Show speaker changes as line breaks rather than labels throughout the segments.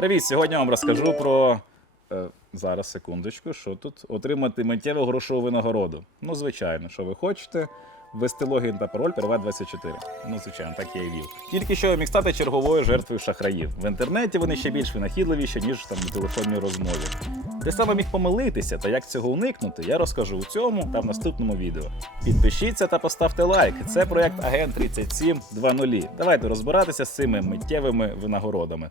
Привіт! Сьогодні я вам розкажу про. Е, зараз секундочку, що тут отримати миттєву грошову винагороду. Ну, звичайно, що ви хочете. Ввести логін та пароль Перват 24. Ну, звичайно, так я і вів. Тільки що міг стати черговою жертвою шахраїв. В інтернеті вони ще більш винахідливіші, ніж там у телефонній розмові. Ти саме міг помилитися, та як цього уникнути, я розкажу у цьому та в наступному відео. Підпишіться та поставте лайк. Це проект Агент 37 2.0. Давайте розбиратися з цими миттєвими винагородами.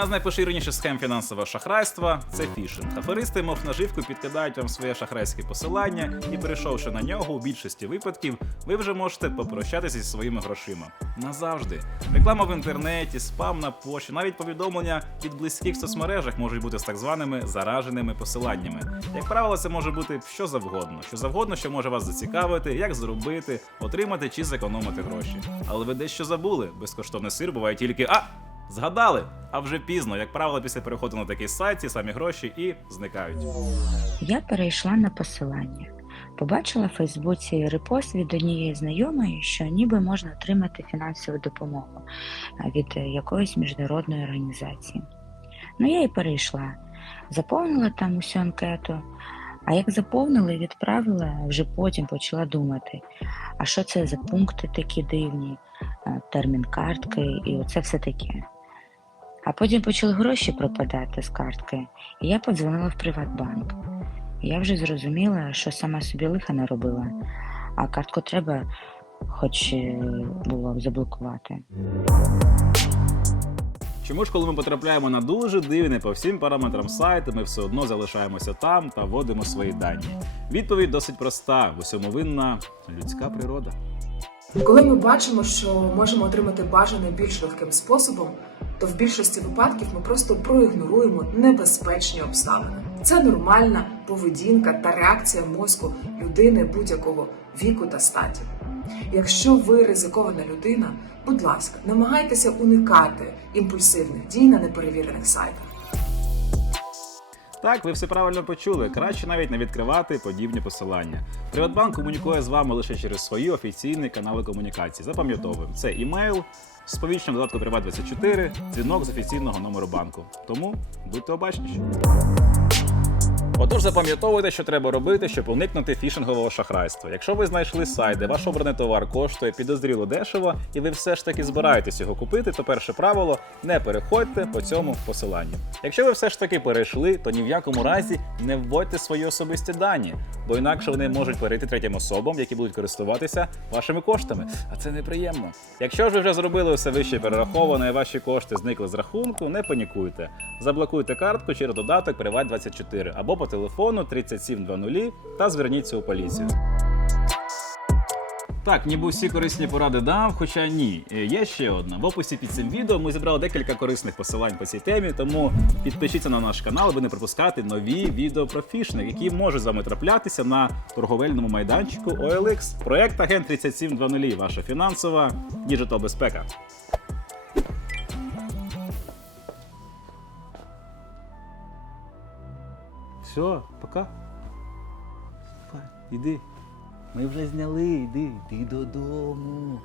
Одна з найпоширеніших схем фінансового шахрайства це фішинг. Аферисти, мов наживку, підкидають вам своє шахрайське посилання, і перейшовши на нього, у більшості випадків ви вже можете попрощатися зі своїми грошима. Назавжди. Реклама в інтернеті, спам на пошті, навіть повідомлення від близьких в соцмережах можуть бути з так званими зараженими посиланнями. Як правило, це може бути що завгодно, що завгодно, що може вас зацікавити, як зробити, отримати чи зекономити гроші. Але ви дещо забули. Безкоштовний сир буває тільки а. Згадали, а вже пізно, як правило, після переходу на такий сайт ці самі гроші і зникають.
Я перейшла на посилання. Побачила в Фейсбуці репост від однієї знайомої, що ніби можна отримати фінансову допомогу від е, якоїсь міжнародної організації. Ну, я і перейшла, заповнила там усю анкету. А як заповнила і відправила, вже потім почала думати, а що це за пункти такі дивні, е, термін картки і оце все таке. А потім почали гроші пропадати з картки, і я подзвонила в Приватбанк. Я вже зрозуміла, що сама собі лиха не робила, а картку треба хоч е, було заблокувати.
Чому ж, коли ми потрапляємо на дуже дивний по всім параметрам сайт, ми все одно залишаємося там та вводимо свої дані? Відповідь досить проста: в усьому винна людська природа.
Коли ми бачимо, що можемо отримати бажане більш легким способом, то в більшості випадків ми просто проігноруємо небезпечні обставини. Це нормальна поведінка та реакція мозку людини будь-якого віку та статі. Якщо ви ризикована людина, будь ласка, намагайтеся уникати імпульсивних дій на неперевірених сайтах.
Так, ви все правильно почули. Краще навіть не відкривати подібні посилання. Приватбанк комунікує з вами лише через свої офіційні канали комунікації. Запам'ятовуємо, це імейл, сповіщення додатку Приват24, дзвінок з офіційного номеру банку. Тому будьте обачніші. Отож, запам'ятовуйте, що треба робити, щоб уникнути фішингового шахрайства. Якщо ви знайшли сайт, де ваш обраний товар коштує підозріло дешево, і ви все ж таки збираєтесь його купити, то перше правило не переходьте по цьому посиланню. Якщо ви все ж таки перейшли, то ні в якому разі не вводьте свої особисті дані, бо інакше вони можуть перейти третім особам, які будуть користуватися вашими коштами. А це неприємно. Якщо ж ви вже зробили все вище перераховано і ваші кошти зникли з рахунку, не панікуйте. Заблокуйте картку через додаток Приват24 або по телефону 3720 та зверніться у поліцію. Так, ніби всі корисні поради дав, хоча ні. Е, Є ще одна. В описі під цим відео ми зібрали декілька корисних посилань по цій темі, тому підпишіться на наш канал, аби не пропускати нові відео про фішинг, які можуть з вами траплятися на торговельному майданчику OLX. Проект Агент 3720. Ваша фінансова діджитал безпека. Все, пока. Іди. Ми вже зняли, іди, іди додому.